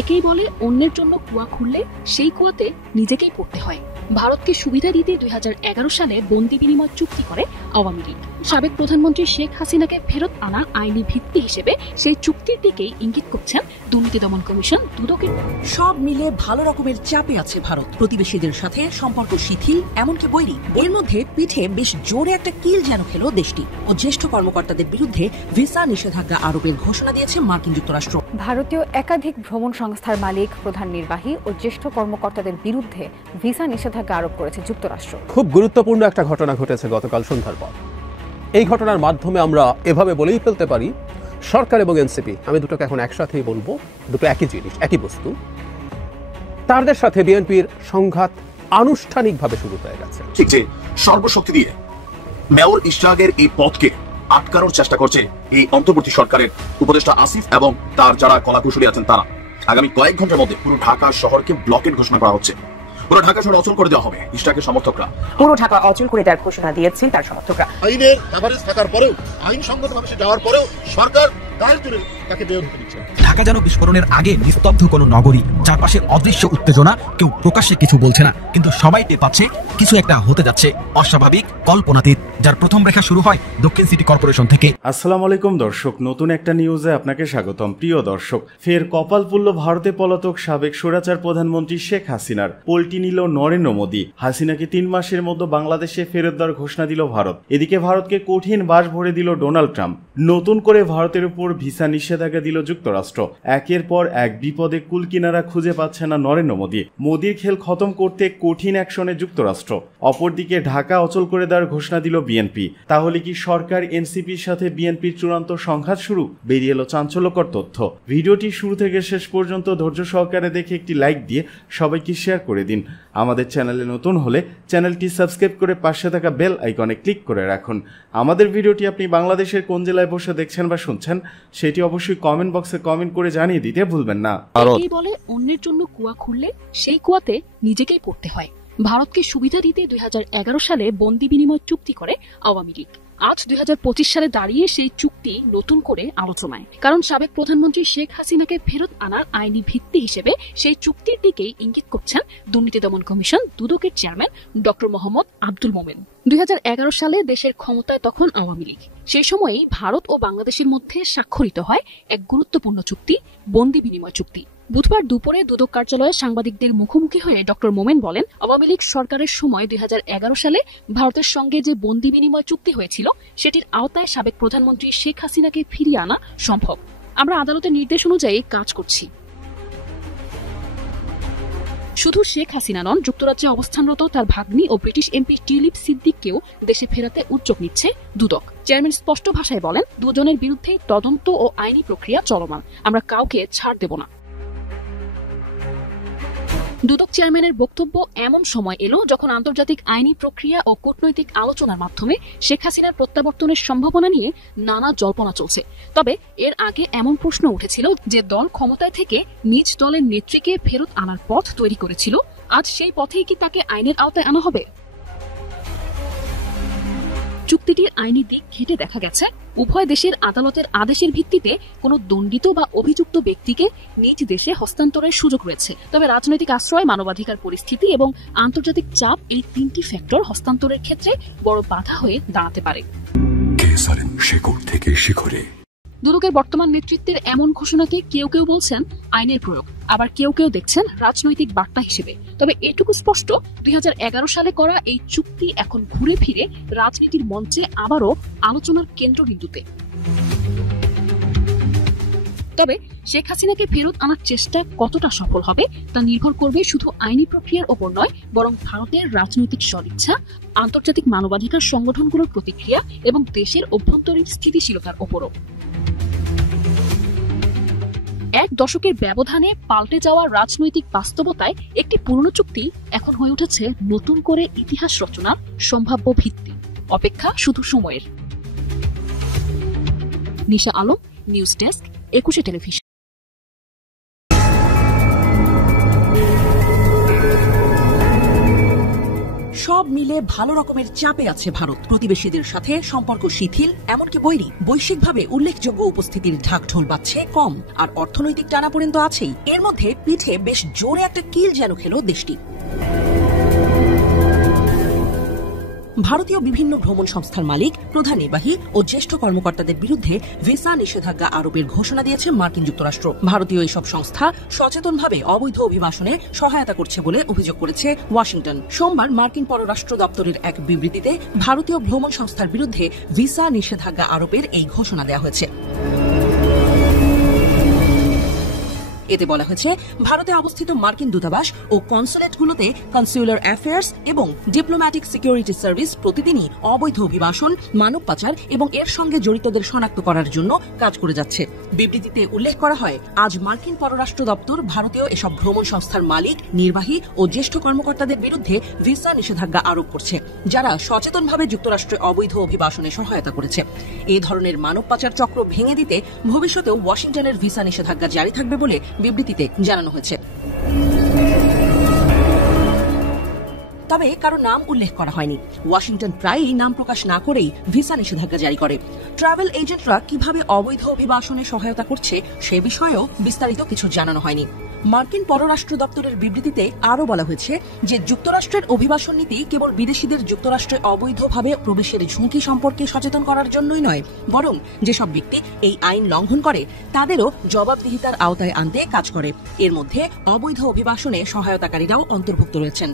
একেই বলে অন্যের জন্য কুয়া খুললে সেই কুয়াতে নিজেকেই পড়তে হয়। ভারতকে সুবিধা দিতে 2011 সালে বন্দি বিনিময় চুক্তি করে আওয়ামী লীগ। সাবেক প্রধানমন্ত্রী শেখ হাসিনাকে ফেরত আনা আইনি ভিত্তি হিসেবে সেই চুক্তির দিকেই ইঙ্গিত করছেন দুর্নীতি দমন কমিশন দুদকের। সব মিলে ভালো রকমের চাপে আছে ভারত। প্রতিবেশীদের সাথে সম্পর্ক শিথিল, এমনকি বৈরী। এর মধ্যে পিঠে বেশ জোরে একটা কিল যেন খেলো দেশটি ও জ্যেষ্ঠ কর্মকর্তাদের বিরুদ্ধে ভিসা নিষেধাজ্ঞা আরোপের ঘোষণা দিয়েছে মার্কিন যুক্তরাষ্ট্র। ভারতীয় একাধিক ভ্রমণ সংস্থার মালিক, প্রধান নির্বাহী ও জ্যেষ্ঠ কর্মকর্তাদের বিরুদ্ধে ভিসা নিষেধাজ্ঞা আরোপ করেছে যুক্তরাষ্ট্র। খুব গুরুত্বপূর্ণ একটা ঘটনা ঘটেছে গতকাল সন্ধ্যার পর। এই ঘটনার মাধ্যমে আমরা এভাবে বলেই ফেলতে পারি, সরকার এবং এনসিপি, আমি দুটোকে এখন একসাথেই বলবো, দুটো একই জিনিস, একই বস্তু, তাদের সাথে বিএনপির সংঘাত আনুষ্ঠানিকভাবে শুরু হয়ে গেছে। ঠিক যে সর্বশক্তি দিয়ে মেয়র ইশরাকের এই পথকে আটকানোর চেষ্টা করছে এই অন্তর্বর্তী সরকারের উপদেষ্টা আসিফ এবং তার যারা কলাকুশলী আছেন তারা। আগামী কয়েক ঘন্টার মধ্যে পুরো ঢাকা শহরকে ব্লকেট ঘোষণা করা হচ্ছে। পুরো ঢাকা শহর অচল করে দেওয়া হবে ইশরাকের সমর্থকরা। পুরো ঢাকা অচল করে দেওয়ার ঘোষণা দিয়েছেন তার সমর্থকরা। আইনের কভারেজ থাকার পরেও, আইনসঙ্গতভাবে যাওয়ার পরেও সরকার গায়ে তুলে তাকে বের হতে দিচ্ছে। ঢাকা যেন বিস্ফোরণের আগে নিস্তব্ধ কোনো নগরী, চারপাশে অদৃশ্য উত্তেজনা, কেউ প্রকাশ্যে কিছু বলছে না, কিন্তু সবাই টের পাচ্ছে কিছু একটা হতে যাচ্ছে অস্বাভাবিক, কল্পনাতীত, যার প্রথম রেখা শুরু হয় দক্ষিণ সিটি কর্পোরেশন থেকে। আসসালামু আলাইকুম দর্শক, নতুন একটা নিউজে আপনাকে স্বাগতম। প্রিয় দর্শক, ফের কপাল পুল্ল ভারতে পলাতক সাবেক স্বৈরাচার প্রধানমন্ত্রী শেখ হাসিনার। পোলটি নিল নরেন্দ্র মোদী। হাসিনাকে 3 মাসের মধ্যে বাংলাদেশে ফেরত দেওয়ার ঘোষণা দিল ভারত। এদিকে ভারতকে কঠিন বাস ভরে দিল ডোনাল্ড ট্রাম্প। নতুন করে ভারতের উপর ভিসা নিষেধাজ্ঞা দিল যুক্তরাষ্ট্র। একের পর এক বিপদে কুলকিনারা খুঁজে পাচ্ছে না নরেন্দ্র মোদী। মোদীর খেল খতম করতে কঠিন অ্যাকশনে যুক্তরাষ্ট্র। অপরদিকে ঢাকা অচল করে দেওয়ার ঘোষণা দিল বিএনপি। তাহলে কি সরকার এনসিপির সাথে বিএনপির চূড়ান্ত সংঘাত শুরু? বেরিয়ে এলো চাঞ্চল্যকর তথ্য। ভিডিওটি শুরু থেকে শেষ পর্যন্ত ধৈর্য সহকারে দেখে একটি লাইক দিয়ে সবাইকে শেয়ার করে দিন। আমাদের চ্যানেলে নতুন হলে চ্যানেলটি সাবস্ক্রাইব করে পাশে থাকা বেল আইকনে ক্লিক করে রাখুন। আমাদের ভিডিওটি আপনি বাংলাদেশের কোন জেলায় বসে দেখছেন বা শুনছেন সেটি অবশ্যই কমেন্ট বক্সে কমেন্ট করে জানিয়ে দিতে ভুলবেন না। এই বলে অন্যের জন্য কুয়া খুললে সেই কুয়াতে নিজেকেই পড়তে হয়। ভারতকে সুবিধা দিতে 2011 সালে বন্দি বিনিময় চুক্তি করে আওয়ামী লীগ। আজ 2025 সালে দাঁড়িয়ে সেই চুক্তি নতুন করে আলোচনায়, কারণ সাবেক প্রধানমন্ত্রী শেখ হাসিনাকে ফেরত আনার আইনি ভিত্তি হিসেবে সেই চুক্তির দিকেই ইঙ্গিত করছেন দুর্নীতি দমন কমিশন দুদকের চেয়ারম্যান ডক্টর মোহাম্মদ আব্দুল মোমেন। 2011 সালে দেশের ক্ষমতায় তখন আওয়ামী লীগ। সেই সময়েই ভারত ও বাংলাদেশের মধ্যে স্বাক্ষরিত হয় এক গুরুত্বপূর্ণ চুক্তি, বন্দি বিনিময় চুক্তি। বুধবার দুপুরে দুদক কার্যালয়ে সাংবাদিকদের মুখোমুখি হয়ে ডক্টর মোমেন বলেন, আওয়ামী লীগ সরকারের সময় 2011 সালে ভারতের সঙ্গে যে বন্দি বিনিময় চুক্তি হয়েছিল সেটির আওতায় সাবেক প্রধানমন্ত্রী শেখ হাসিনাকে ফিরিয়ে আনা সম্ভব। আমরা আদালতের নির্দেশ অনুযায়ী কাজ করছি। শুধু শেখ হাসিনা নন, যুক্তরাজ্যে অবস্থানরত তার ভাগ্নি ও ব্রিটিশ এমপি টিউলিপ সিদ্দিককেও দেশে ফেরাতে উদ্যোগ নিচ্ছে দুদক। চেয়ারম্যান স্পষ্ট ভাষায় বলেন, দুজনের বিরুদ্ধে তদন্ত ও আইনি প্রক্রিয়া চলমান, আমরা কাউকে ছাড় দেব না। দুদক চেয়ারম্যানের বক্তব্য এমন সময় এলো যখন আন্তর্জাতিক আইনি প্রক্রিয়া ও কূটনৈতিক আলোচনার মাধ্যমে শেখ হাসিনার প্রত্যাবর্তনের সম্ভাবনা নিয়ে নানা জল্পনা চলছে। তবে এর আগে এমন প্রশ্ন উঠেছিল যে দল ক্ষমতায় থেকে নিজ দলের নেত্রীকে ফেরত আনার পথ তৈরি করেছিল, আজ সেই পথেই কি তাকে আইনের আওতায় আনা হবে? চুক্তিটির আইনি দিক ঘেঁটে দেখা গেছে, উভয় দেশের আদালতের আদেশের ভিত্তিতে কোনো দণ্ডিত বা অভিযুক্ত ব্যক্তিকে নিজ দেশে হস্তান্তরের সুযোগ রয়েছে। তবে রাজনৈতিক আশ্রয়, মানবাধিকার পরিস্থিতি এবং আন্তর্জাতিক চাপ, এই 3টি ফ্যাক্টর হস্তান্তরের ক্ষেত্রে বড় বাধা হয়ে দাঁড়াতে পারে। দুদকের বর্তমান নেতৃত্বের এমন ঘোষণাকে কেউ কেউ বলছেন আইনের প্রয়োগ, আবার কেউ কেউ দেখছেন রাজনৈতিক বার্তা হিসেবে। তবে এটুকু স্পষ্ট, 2011 সালে করা এই চুক্তি এখন ঘুরে ফিরে রাজনীতির মঞ্চে আবারও আলোচনার কেন্দ্রবিন্দুতে। তবে শেখ হাসিনাকে ফেরত আনার চেষ্টা কতটা সফল হবে তা নির্ভর করবে শুধু আইনি প্রক্রিয়ার ওপর নয়, বরং ভারতের রাজনৈতিক সদিচ্ছা, আন্তর্জাতিক মানবাধিকার সংগঠনগুলোর প্রতিক্রিয়া এবং দেশের অভ্যন্তরীণ স্থিতিশীলতার ওপরও। এক দশকের ব্যবধানে পাল্টে যাওয়া রাজনৈতিক বাস্তবতায় একটি পুরনো চুক্তি এখন হয়ে উঠেছে নতুন করে ইতিহাস রচনার সম্ভাব্য ভিত্তি। অপেক্ষা শুধু সময়ের। নিশা আলম, নিউজ ডেস্ক, 21 টেলিভিশন। সব মিলে ভালো রকমের চাপে আছে ভারত। প্রতিবেশীদের সাথে সম্পর্ক শিথিল, এমনকি বৈরী। বৈশ্বিকভাবে উল্লেখযোগ্য উপস্থিতির ঢাকঢোল বাজছে কম, আর অর্থনৈতিক টানাপোড়েন তো আছেই। এর মধ্যে পিঠে বেশ জোরে একটা কিল যেন খেল দেশটি। ভারতীয় বিভিন্ন ভ্রমণ সংস্থার মালিক, প্রধান নির্বাহী ও জ্যেষ্ঠ কর্মকর্তাদের বিরুদ্ধে ভিসা নিষেধাজ্ঞা আরোপের ঘোষণা দিয়েছে মার্কিন যুক্তরাষ্ট্র। ভারতীয় এসব সংস্থা সচেতনভাবে অবৈধ অভিবাসনে সহায়তা করছে বলে অভিযোগ করেছে ওয়াশিংটন। সোমবার মার্কিন পররাষ্ট্র দপ্তরের এক বিবৃতিতে ভারতীয় ভ্রমণ সংস্থার বিরুদ্ধে ভিসা নিষেধাজ্ঞা আরোপের এই ঘোষণা দেওয়া হয়েছে। এতে বলা হয়েছে, ভারতে অবস্থিত মার্কিন দূতাবাস ও কনসুলেটগুলোতে কনসুলার অ্যাফেয়ার্স এবং ডিপ্লোম্যাটিক সিকিউরিটি সার্ভিস প্রতিদিনই অবৈধ অভিবাসন, মানব পাচার এবং এর সঙ্গে জড়িতদের শনাক্ত করার জন্য কাজ করে যাচ্ছে। বিবৃতিতে উল্লেখ করা হয়, আজ মার্কিন পররাষ্ট্র দপ্তর ভারতীয় এসব ভ্রমণ সংস্থার মালিক, নির্বাহী ও জ্যেষ্ঠ কর্মকর্তাদের বিরুদ্ধে ভিসা নিষেধাজ্ঞা আরোপ করছে, যারা সচেতনভাবে যুক্তরাষ্ট্রে অবৈধ অভিবাসনে সহায়তা করেছে। এই ধরনের মানব পাচার চক্র ভেঙে দিতে ভবিষ্যতেও ওয়াশিংটনের ভিসা নিষেধাজ্ঞা জারি থাকবে বলে বিবৃতিতে জানানো হয়েছে। তবে কারো নাম উল্লেখ করা হয়নি। ওয়াশিংটন প্রায়ই নাম প্রকাশ না করেই ভিসা নিষেধাজ্ঞা জারি করে। ট্রাভেল এজেন্টরা কিভাবে অবৈধ অভিবাসনে সহায়তা করছে সে বিষয়েও বিস্তারিত কিছু জানানো হয়নি। মার্কিন পররাষ্ট্র দপ্তরের বিবৃতিতে আরও বলা হয়েছে যে যুক্তরাষ্ট্রের অভিবাসন নীতি কেবল বিদেশিদের যুক্তরাষ্ট্রে অবৈধভাবে প্রবেশের ঝুঁকি সম্পর্কে সচেতন করার জন্যই নয়, বরং যেসব ব্যক্তি এই আইন লঙ্ঘন করে তাদেরও জবাবদিহিতার আওতায় আনতে কাজ করে। এর মধ্যে অবৈধ অভিবাসনে সহায়তাকারীরাও অন্তর্ভুক্ত রয়েছেন।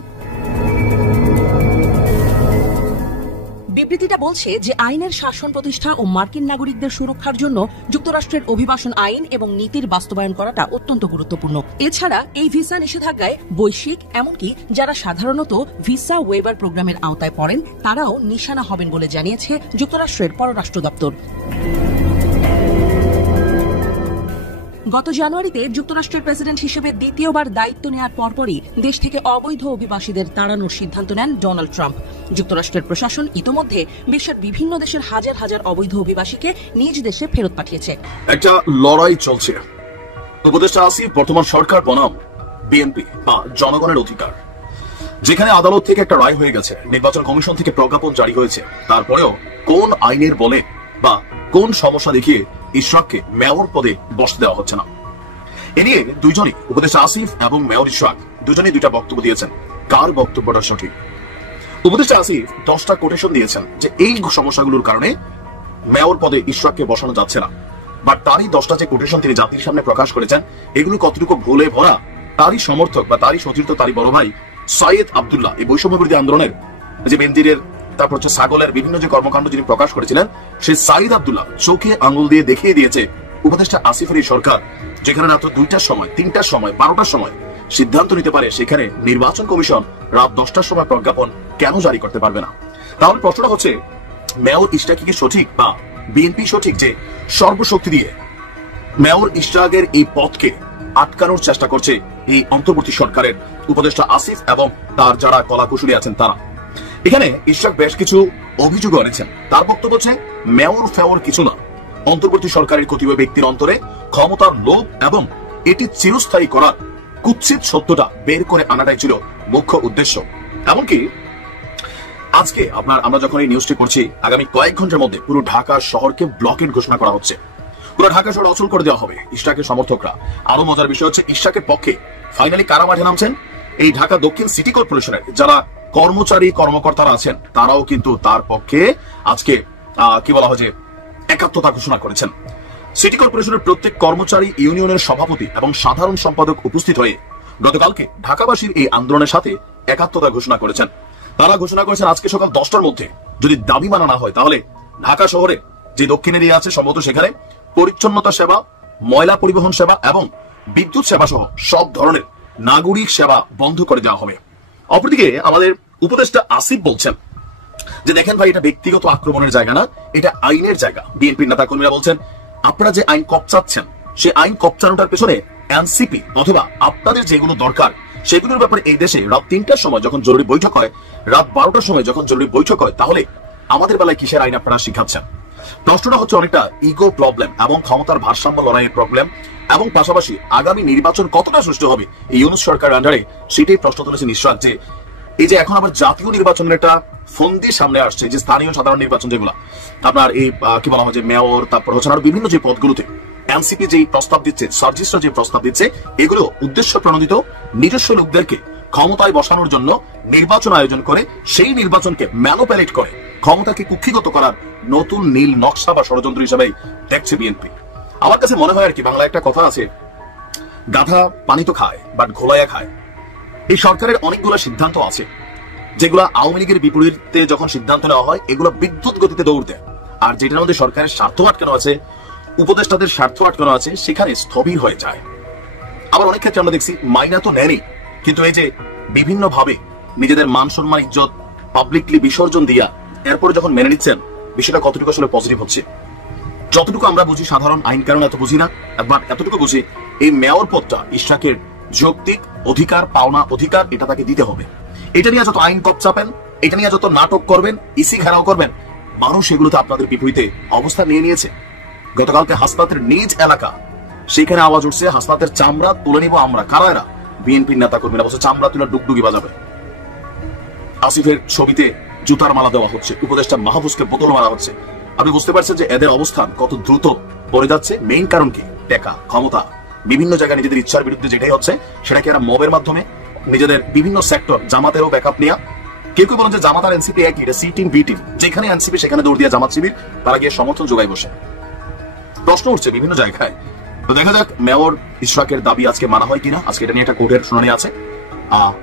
বিবৃতিটা বলছে যে আইনের শাসন প্রতিষ্ঠা ও মার্কিন নাগরিকদের সুরক্ষার জন্য যুক্তরাষ্ট্রের অভিবাসন আইন এবং নীতির বাস্তবায়ন করাটা অত্যন্ত গুরুত্বপূর্ণ। এছাড়া এই ভিসা নিষেধাজ্ঞায় বৈশ্বিক, এমনকি যারা সাধারণত ভিসা ওয়েবার প্রোগ্রামের আওতায় পড়েন তারাও নিশানা হবেন বলে জানিয়েছে যুক্তরাষ্ট্রের পররাষ্ট্র দপ্তর। গত জানুয়ারিতে যুক্তরাষ্ট্রের প্রেসিডেন্ট হিসেবে দ্বিতীয়বার দায়িত্ব নেওয়ার পরপরই দেশ থেকে অবৈধ অভিবাসীদের তাড়ানোর সিদ্ধান্ত নেন ডোনাল্ড ট্রাম্প। যুক্তরাষ্ট্রের প্রশাসন ইতোমধ্যে বিশ্বের বিভিন্ন দেশের হাজার হাজার অবৈধ অভিবাসীকে নিজ দেশে ফেরত পাঠিয়েছে। একটা লড়াই চলছে। উপদেষ্টা আসিফ বর্তমান সরকার বনাম বিএনপি বা জনগণের অধিকার, যেখানে আদালত থেকে একটা রায় হয়ে গেছে, নির্বাচন কমিশন থেকে প্রজ্ঞাপন জারি হয়েছে, তারপরেও কোন আইনের বলে বা কোন সমস্যা দেখিয়ে ইশরাককে মেয়র পদে বসতে দেওয়া হচ্ছে না। এ নিয়ে দুইজনই, উপদেষ্টা আসিফ এবং মেয়র ইশরাক, দুজনেই দুইটা বক্তব্য দিয়েছেন। কার বক্তব্যটা সঠিক? উপদেষ্টা আসিফ 10টা কোটেশন দিয়েছেন যে এই সমস্যাগুলোর কারণে মেয়র পদে ইশরাককে বসানো যাচ্ছে না। বাট তারই 10টা যে কোটেশন তিনি জাতির সামনে প্রকাশ করেছেন, এগুলো কতটুকু ভুলে ভরা, তারই সমর্থক বা তারই সতীর্থ, তারই বড় ভাই সাইয়েদ আব্দুল্লাহ, এই বৈষম্য বিরোধী আন্দোলনের যে বেনজিরের, তারপর হচ্ছে ছাগলের বিভিন্ন যে কর্মকাণ্ড যিনি প্রকাশ করেছিলেন, সেই সাইয়েদ আব্দুল্লাহ চোখে আঙুল দিয়ে দেখিয়ে দিয়েছে উপদেষ্টা আসিফের এই সরকার যেখানে রাত 2টার সময়, 3টার সময়, 12টার সময় সিদ্ধান্ত নিতে পারে, সেখানে নির্বাচন কমিশন রাত 10টার সময় প্রজ্ঞাপন কেন জারি করতে পারবে না? তাহলে প্রশ্নটা হচ্ছে, মেয়র ইশরাক কি সঠিক বা বিএনপি সঠিক যে সর্বশক্তি দিয়ে মেয়র ইশরাকের এই পথকে আটকানোর চেষ্টা করছে এই অন্তর্বর্তী সরকারের উপদেষ্টা আসিফ এবং তার যারা কলাকুশলী আছেন তারা? এখানে ইশরাক বেশ কিছু অভিযোগ এনেছেন। তার বক্তব্য হচ্ছে, মেয়র ফেওর কিছু না, অন্তর্বর্তী সরকারের কতিপয় ব্যক্তির অন্তরে ক্ষমতার লোভ এবং এটি চিরস্থায়ী করার কুৎসিত সত্যটা বের করে আনাটাই ছিল মুখ্য উদ্দেশ্য। এমনকি আজকে আমরা যখন এই নিউজটি করছি, আগামী কয়েক ঘন্টার মধ্যে পুরো ঢাকা শহরকে ব্লকেট ঘোষণা করা হচ্ছে। পুরো ঢাকা শহর অচল করে দেওয়া হবে ইশরাকের সমর্থকরা। আরো মজার বিষয় হচ্ছে, ইশরাকের পক্ষে ফাইনালি কারা মাঠে নামছেন? এই ঢাকা দক্ষিণ সিটি কর্পোরেশনের যারা কর্মচারী কর্মকর্তারা আছেন তারাও কিন্তু তার পক্ষে আজকে কি বলা হয় যে একাত্মতা ঘোষণা করেছেন। সিটি কর্পোরেশনের প্রত্যেক কর্মচারী ইউনিয়নের সভাপতি এবং সাধারণ সম্পাদক উপস্থিত হয়ে গতকালকে ঢাকাবাসীর এই আন্দোলনের সাথে একাত্মতা ঘোষণা করেছেন। তারা ঘোষণা করেছেন আজকে সকাল 10টার মধ্যে যদি দাবি মানা না হয়, তাহলে ঢাকা শহরে যে দক্ষিণ এরিয়া আছে সম্ভবত সেখানে পরিচ্ছন্নতা সেবা, ময়লা পরিবহন সেবা এবং বিদ্যুৎ সেবা সহ সব ধরনের নাগরিক সেবা বন্ধ করে দেওয়া হবে। অপরদিকে আমাদের উপদেষ্টা আসিফ বলছেন যে দেখেন ভাই, এটা ব্যক্তিগত আক্রমণের জায়গা না, এটা আইনের জায়গা। বিএনপির নেতা কর্মীরা বলছেন, আপনারা যে আইন কপচাচ্ছেন, সেই আইন কপচানোটার পেছনে এনসিপি অথবা আপনাদের যেগুলো দরকার সেগুলোর ব্যাপারে এই দেশে রাত 3টার সময় যখন জরুরি বৈঠক হয়, রাত 12টার সময় যখন জরুরি বৈঠক হয়, তাহলে আমাদের বেলায় কিসের আইন আপনারা শিখাচ্ছেন? প্রশ্নটা হচ্ছে অনেকটা ইগো প্রবলেম এবং ক্ষমতার ভারসাম্য লড়াইয়ের প্রবলেম, এবং পাশাপাশি আগামী নির্বাচন কতটা সুষ্ঠু হবে এই ইউনূস সরকারের আন্ডারে, সেটাই প্রশ্ন তুলেছেন ইশরাক যে এই যে এখন আবার জাতীয় নির্বাচনের একটা ফন্দি সামনে আসছে, যে স্থানীয় সাধারণ নির্বাচন যেগুলো আপনার এই কি বলা হয় যে মেয়র, তারপর হচ্ছে আরো বিভিন্ন যে পদগুলোতে এনসিপি যে প্রস্তাব দিচ্ছে, সার্জিসরা যে প্রস্তাব দিচ্ছে, এগুলো উদ্দেশ্য প্রণোদিত নিজস্ব লোকদেরকে ক্ষমতায় বসানোর জন্য নির্বাচন আয়োজন করে সেই নির্বাচনকে ম্যানুপ্যালেট করে ক্ষমতাকে কুক্ষিগত করার নতুন নীল নকশা বা ষড়যন্ত্র হিসেবে দেখছে বিএনপি। আমার কাছে মনে হয় আর কি, বাংলায় একটা কথা আছে, গাধা পানি তো খায় বাট ঘোলাইয়া খায়। এই সরকারের অনেকগুলো সিদ্ধান্ত আছে যেগুলো আওয়ামী লীগের বিপরীতে যখন সিদ্ধান্ত নেওয়া হয় এগুলো বিদ্যুৎ গতিতে দৌড় দেয়, আর যেটার মধ্যে সরকারের স্বার্থ আটকানো আছে, উপদেষ্টাদের স্বার্থ আটকানো আছে, সেখানে স্থবির হয়ে যায়। আবার অনেক ক্ষেত্রে আমরা দেখছি মাইনা তো নেয়নি, কিন্তু এই যে বিভিন্ন ভাবে নিজেদের মান সম্মান ইজ্জত পাবলিকলি বিসর্জন দিয়া এরপরে যখন মেনে নিচ্ছেন, বিষয়টা কতটুকু আসলে পজিটিভ হচ্ছে। যতটুকু আমরা বুঝি, সাধারণ আইন কারণ এত বুঝি না, বাট এতটুকু বুঝি এই মেয়র পদটা ইশরাকের যৌক্তিক অধিকার, পাওনা অধিকার, এটা তাকে দিতে হবে। এটা নিয়ে যত আইন কপ চাপেন, এটা নিয়ে যত নাটক করবেন, ইসি ঘেরাও করবেন, মানুষ এগুলোতে আপনাদের বিপরীতে অবস্থা নিয়ে নিয়েছে। গতকালকে হাসনাতের নিজ এলাকা, সেখানে আওয়াজ উঠছে হাসনাতের চামড়া তুলে নিব আমরা। কারা এরা? বিএনপির নেতা কর্মীরা বলছে চামড়া তুলে ডুগডুগি বাজাবে। আসিফের ছবিতে জুতার মালা দেওয়া হচ্ছে, উপদেষ্টা মাহফুজকে বোতল মারা হচ্ছে। আপনি বুঝতে পারছেন যে এদের অবস্থান কত দ্রুত পড়ে যাচ্ছে। মেইন কারণ কি? টাকা, ক্ষমতা। বিভিন্ন জায়গায় নিজেদের ইচ্ছার বিরুদ্ধে যেটাই হচ্ছে সেটাকে এরা মবের মাধ্যমে নিজেদের বিভিন্ন সেক্টর, জামাতেরও ব্যাকআপ নেওয়া। কেউ কেউ বলেন যে জামাত আর এনসিপি একই, এটা সি টিম বি টিম, যেখানে এনসিপি সেখানে দৌড় দিয়ে জামাত শিবির তারা গিয়ে সমর্থন যোগাই বসে। প্রশ্ন উঠছে বিভিন্ন জায়গায়। তো দেখা যাক মেয়র ইশরাকের দাবি আজকে মানা হয় কিনা। আজকে এটা নিয়ে একটা কোর্টের শুনানি আছে,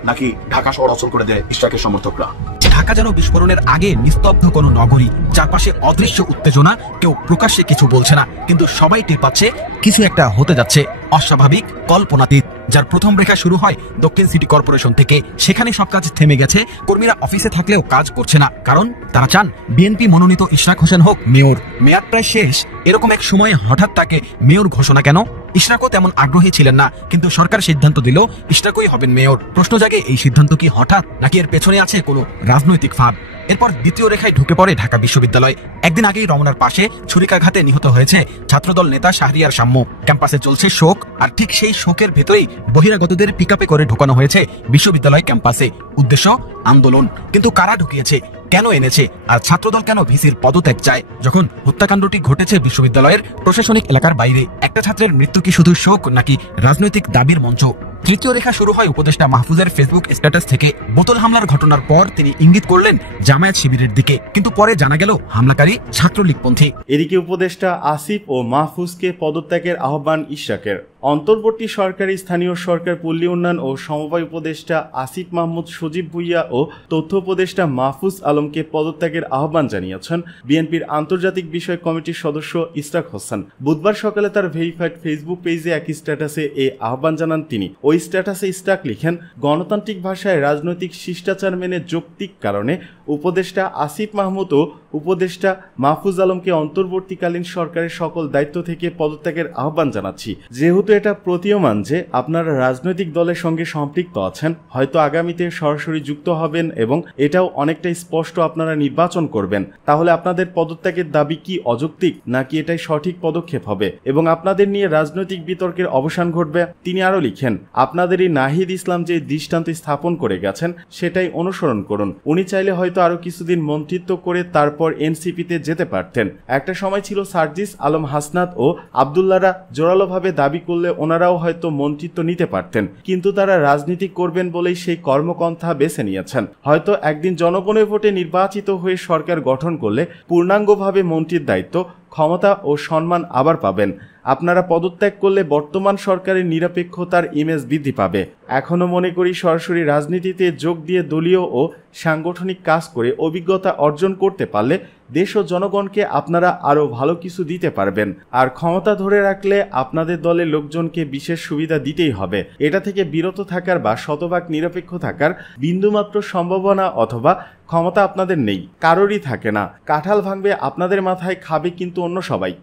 নাকি ঢাকা শহর অচল করে দেয় ইশরাকের সমর্থকরা। ঢাকা যেন বিস্ফোরণের আগে নিস্তব্ধ কোনো নগরী, চারপাশে অদৃশ্য উত্তেজনা, কেউ প্রকাশ্যে কিছু বলছে না, কিন্তু সবাই টের পাচ্ছে কিছু একটা হতে যাচ্ছে অস্বাভাবিক, কল্পনাতীত, যার প্রথম রেখা শুরু হয় দক্ষিণ সিটি কর্পোরেশন থেকে। সেখানে সব কাজ থেমে গেছে, কর্মীরা অফিসে থাকলেও কাজ করছে না, কারণ তারা চান বিএনপি মনোনীত ইশরাক হোসেন হোক মেয়র। মেয়াদ প্রায় শেষ, এরকম এক সময়ে হঠাৎ তাকে মেয়র ঘোষণা কেন? ইশরাকও তেমন আগ্রহী ছিলেন না, কিন্তু সরকার সিদ্ধান্ত দিল ইশরাকই হবেন মেয়র। প্রশ্ন জাগে, এই সিদ্ধান্ত কি হঠাৎ, নাকি এর পেছনে আছে কোনো রাজনৈতিক ফাঁদ? এরপর দ্বিতীয় রেখায় ঢুকে পড়ে ঢাকা বিশ্ববিদ্যালয়। একদিন আগেই রমনার পাশে ছুরিকাঘাতে নিহত হয়েছে ছাত্রদল নেতা শাহরিয়ার সাম্য। ক্যাম্পাসে চলছে শোক, আর ঠিক সেই শোকের ভেতরেই বহিরাগতদের পিকআপে করে ঢোকানো হয়েছে বিশ্ববিদ্যালয় ক্যাম্পাসে। উদ্দেশ্য আন্দোলন, কিন্তু কারা ঢুকিয়েছে, কেন এনেছে, আর ছাত্রদল কেন ভিসির পদত্যাগ চায়? যখন হত্যাকাণ্ডটি ঘটেছে বিশ্ববিদ্যালয়ের প্রশাসনিক এলাকার বাইরে, একটা ছাত্রের মৃত্যু কি শুধু শোক, নাকি রাজনৈতিক দাবির মঞ্চ? তৃতীয় রেখা শুরু হয় উপদেষ্টা মাহফুজের ফেসবুক স্ট্যাটাস থেকে। বোতল হামলার ঘটনার পর তিনি ইঙ্গিত করলেন জামায়াত শিবিরের দিকে, কিন্তু পরে জানা গেল হামলাকারী ছাত্রলীগপন্থী। এদিকে উপদেষ্টা আসিফ ও মাহফুজকে পদত্যাগের আহ্বান ইশরাকের। অন্তর্বর্তী সরকারি স্থানীয় সরকার, পল্লী উন্নয়ন ও সমবায় উপদেষ্টা আসিফ মাহমুদ সজীব ভুইয়া ও তথ্য উপদেষ্টা মাহফুজ আলমকে পদত্যাগের আহ্বান জানিয়েছেন বিএনপির আন্তর্জাতিক বিষয়ক কমিটির সদস্য ইশরাক হোসেন। বুধবার সকালে তার ভেরিফাইড ফেসবুক পেজে এক স্ট্যাটাসে এই আহ্বান জানান তিনি। ওই স্ট্যাটাসে ইশরাক লিখেন, গণতান্ত্রিক ভাষায় রাজনৈতিক শিষ্টাচার মেনে যৌক্তিক কারণে উপদেষ্টা আসিফ মাহমুদ ও উপদেষ্টা মাহফুজ আলমকে অন্তর্বর্তীকালীন সরকারের সকল দায়িত্ব থেকে পদত্যাগের আহ্বান জানাচ্ছি। যেহেতু এটা প্রতীয়মান যে আপনারা রাজনৈতিক দলের সঙ্গে সম্পৃক্ত আছেন, হয়তো আগামীতে সরাসরি যুক্ত হবেন এবং এটাও অনেকটাই স্পষ্ট আপনারা নির্বাচন করবেন, তাহলে আপনাদের পদত্যাগের দাবি কি অযৌক্তিক, নাকি এটাই সঠিক পদক্ষেপ হবে এবং আপনাদের নিয়ে রাজনৈতিক বিতর্কের অবসান ঘটবে? তিনি আরো লিখেন, আপনাদের এই নাহিদ ইসলাম যে দৃষ্টান্ত স্থাপন করে গেছেন সেটাই অনুসরণ করুন। উনি চাইলে হয়তো আরো কিছুদিন মন্ত্রিত্ব করে তারপর এনসিপিতে যেতে পারতেন। একটা সময় ছিল সার্জিস আলম, হাসনাত ও আব্দুল্লাহরা জোরালোভাবে দাবি করলে ওনারাও হয়তো মন্ত্রিত্ব নিতে পারতেন, কিন্তু তারা রাজনীতি করবেন বলেই সেই কর্মপন্থা বেছে নিয়েছেন। হয়তো একদিন জনগণের ভোটে নির্বাচিত হয়ে সরকার গঠন করলে পূর্ণাঙ্গভাবে মন্ত্রীর দায়িত্ব, ক্ষমতা ও সম্মান আবার পাবেন। আপনারা পদত্যাগ করলে বর্তমান সরকারের নিরপেক্ষতার ইমেজ বৃদ্ধি পাবে। এখনো মনে করি সরাসরি রাজনীতিতে যোগ দিয়ে দলীয় ও সাংগঠনিক কাজ করে অভিজ্ঞতা অর্জন করতে পারলে দেশ ও জনগণকে আপনারা আরো ভালো কিছু দিতে পারবেন। আর ক্ষমতা ধরে রাখলে আপনাদের দলের লোকজনকে বিশেষ সুবিধা দিতেই হবে। এটা থেকে বিরত থাকার বা শতভাগ নিরপেক্ষ থাকার বিন্দুমাত্র সম্ভাবনা অথবা ক্ষমতা আপনাদের নেই, কারোরই থাকে না। কাঁঠাল ভাঙবে আপনাদের মাথায়, খাবে কিন্তু অন্য সবাই।